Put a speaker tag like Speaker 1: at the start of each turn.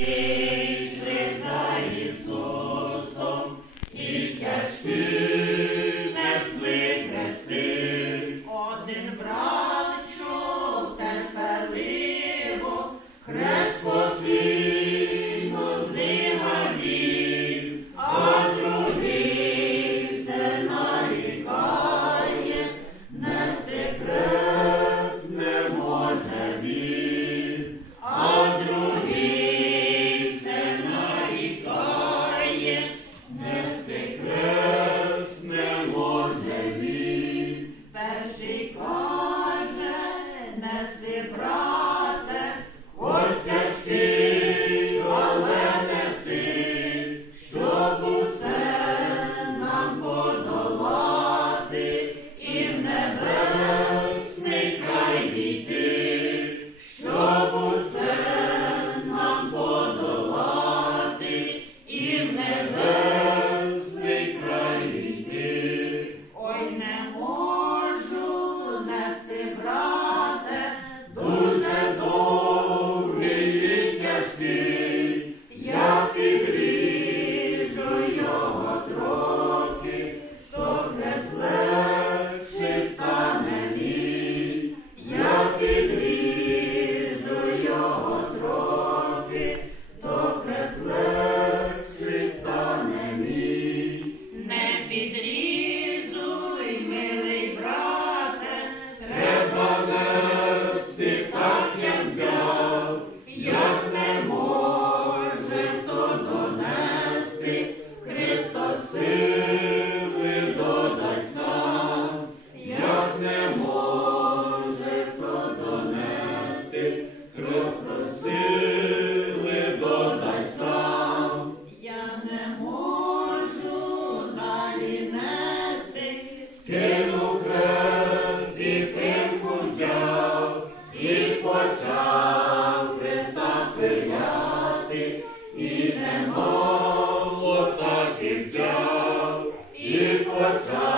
Speaker 1: Yeah.
Speaker 2: i wziął i począł.